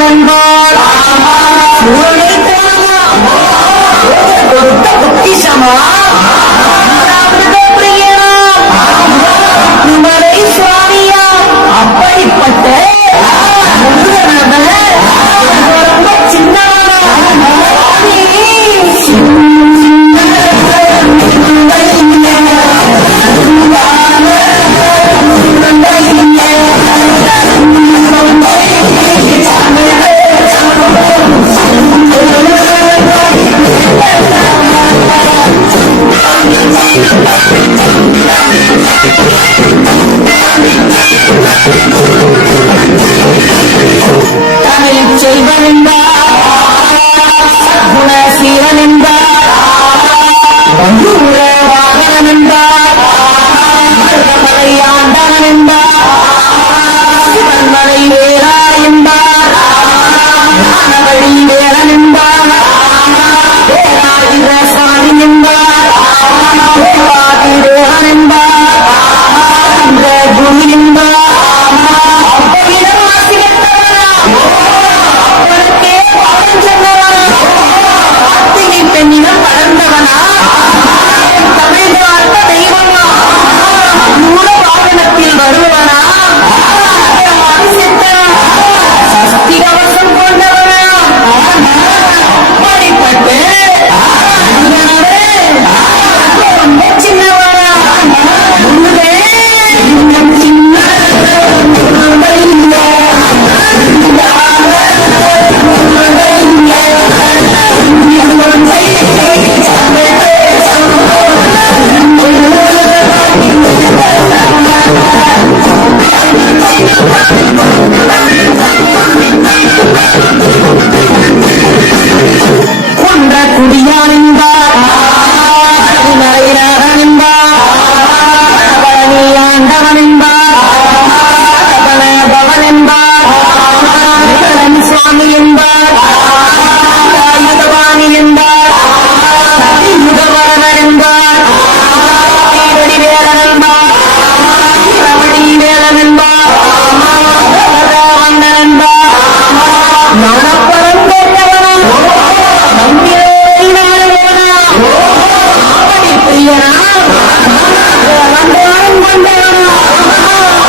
ஆகான் என்பார் கொடுத்த புத்தி பஞ்சுகுலே வாகனம் என்றார் மருதமலை ஆண்டவன் என்றார்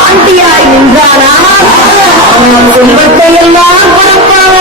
ஆண்டியாய் நின்றானா அவன் குடும்பத்தை எல்லாம் கொடுப்பான